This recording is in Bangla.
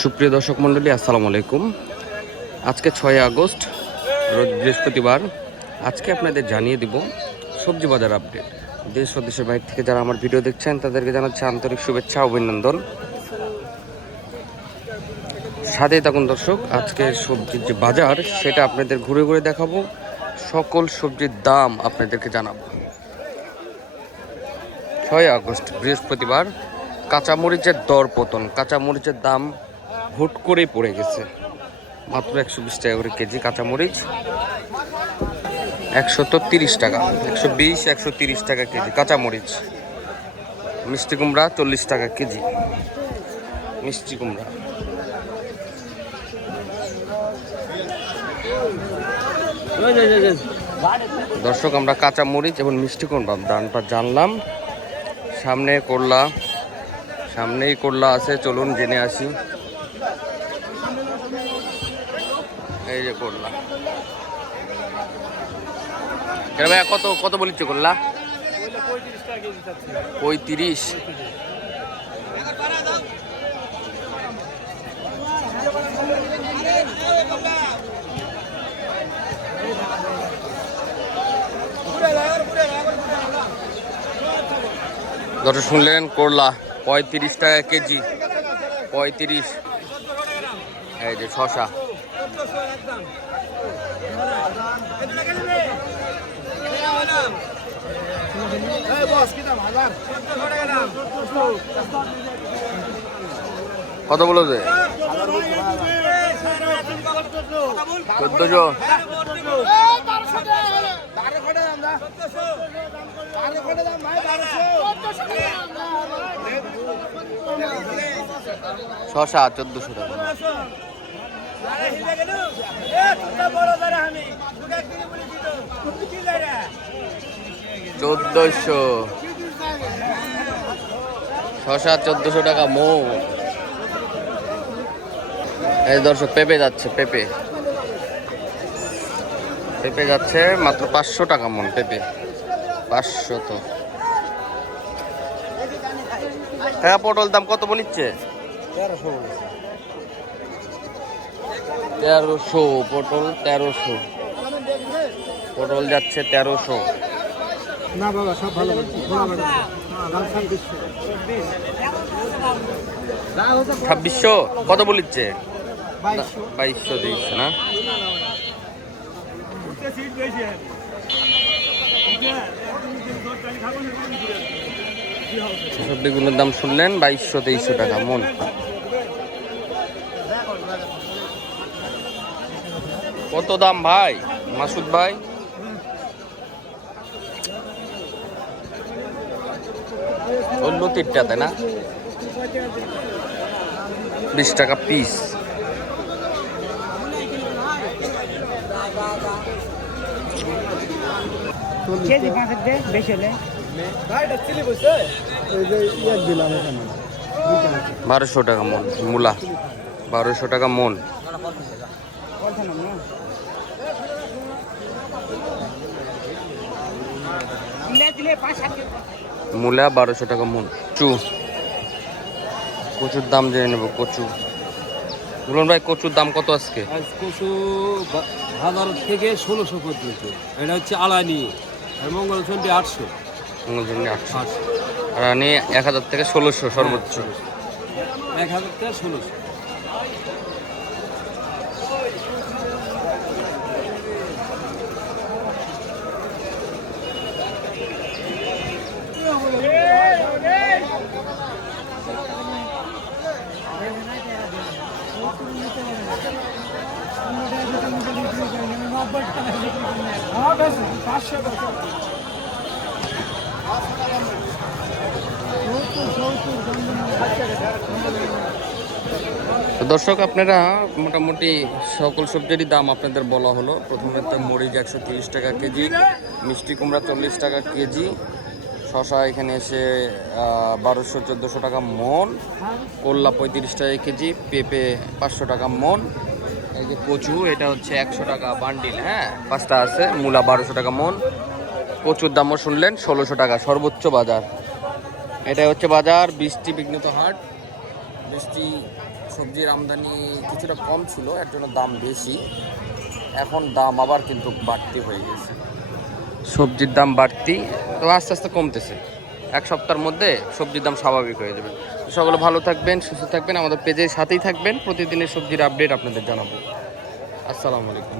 সুপ্রিয় দর্শক মণ্ডলী, আসসালামু আলাইকুম। আজকে 6 আগস্ট, রোজ বৃহস্পতিবার। আজকে আপনাদের জানিয়ে দিব সবজি বাজার আপডেট। দেশ ও দেশের বাইরে থেকে যারা আমার ভিডিও দেখছেন তাদেরকে জানাচ্ছি আন্তরিক শুভেচ্ছা, অভিনন্দন। সাথেই থাকুন দর্শক। আজকে সবজির যে বাজার সেটা আপনাদের ঘুরে ঘুরে দেখাবো, সকল সবজির দাম আপনাদেরকে জানাবো। 6 আগস্ট বৃহস্পতিবার, কাঁচামরিচের দর পতন। কাঁচামরিচের দাম হুট করেই পড়ে গেছে, মাত্র 120 টাকা করে কেজি কাঁচামরিচ। 130 টাকা, 120, 130 টাকা কেজি কাঁচামরিচ। মিষ্টি কুমড়া 40 টাকা কেজি মিষ্টি কুমড়া। দর্শক, আমরা কাঁচামরিচ এবং মিষ্টি কুমড়া দামটা জানলাম। সামনেই করলা আছে, চলুন জেনে আসি। এই যে করলা, ভাইয়া কত কত বলিচ্ছে করলা? 35। দর্শক শুনলেন, করলা 35 টাকা কেজি, 35। এই যে শশা, কত বলো যে? 1400। শশা 1400 টাকা। 1400। শশা 1400 টাকা মন। এই দর্শক, পেঁপে যাচ্ছে, পেঁপে যাচ্ছে মাত্র 500 টাকা মন। পেঁপে 500 তো। হ্যাঁ, পটল দাম কত বলিচ্ছে? 1300। পটল 1300। পটল যাচ্ছে 1300। না বাবা, সব ভালো। 2600 কত বলিচ্ছে? 2200 দিচ্ছে না? সবজিগুলোর দাম শুনলেন, 2200-2300 টাকা মন। কত দাম ভাই মাসুদ ভাই? অন্য তিনটাতে না, 20 টাকা পিস। বারোশো টাকা মন মূলা, 1200 টাকা মন। মূলা 1200 টাকা মন। কচুর দাম জেনে নেব। কচু বলুন ভাই, কচুর দাম কত আজকে? কচু 1000 থেকে 1600 পর্যন্ত। এটা হচ্ছে আলানি, আর মঙ্গলচন্ডী 800। মঙ্গলচন্ডী 800। আর আনি 1000 থেকে 1600 সর্বোচ্চ। 1000 থেকে 1600। দর্শক, আপনারা মোটামুটি সকল সবজিরই দাম আপনাদের বলা হলো। প্রথমে তো মরিচ 130 টাকা কেজি, মিষ্টি কুমড়া 40 টাকা কেজি, শশা এখানে এসে 1200-1400 টাকা মন, করলা 35 টাকা কেজি, পেঁপে 500 টাকা মন। এই যে কচু, এটা হচ্ছে 100 টাকা বান্ডিল। হ্যাঁ, 5টা আছে। মূলা 1200 টাকা মন। কচুর দামও শুনলেন, 1600 টাকা সর্বোচ্চ বাজার। এটাই হচ্ছে বাজার। বৃষ্টি বিঘ্নিত হাট, বৃষ্টি সবজির আমদানি কিছুটা কম ছিল, এর জন্য দাম বেশি। এখন দাম আবার কিন্তু বাড়তি হয়ে গেছে, সবজির দাম বাড়তি, তো আস্তে আস্তে কমতেছে। এক সপ্তাহের মধ্যে সবজির দাম স্বাভাবিক হয়ে যাবে। সকলে ভালো থাকবেন, সুস্থ থাকবেন, আমাদের পেজের সাথেই থাকবেন, প্রতিদিনের সবজির আপডেট আপনাদের জানাবো। আসসালামু আলাইকুম।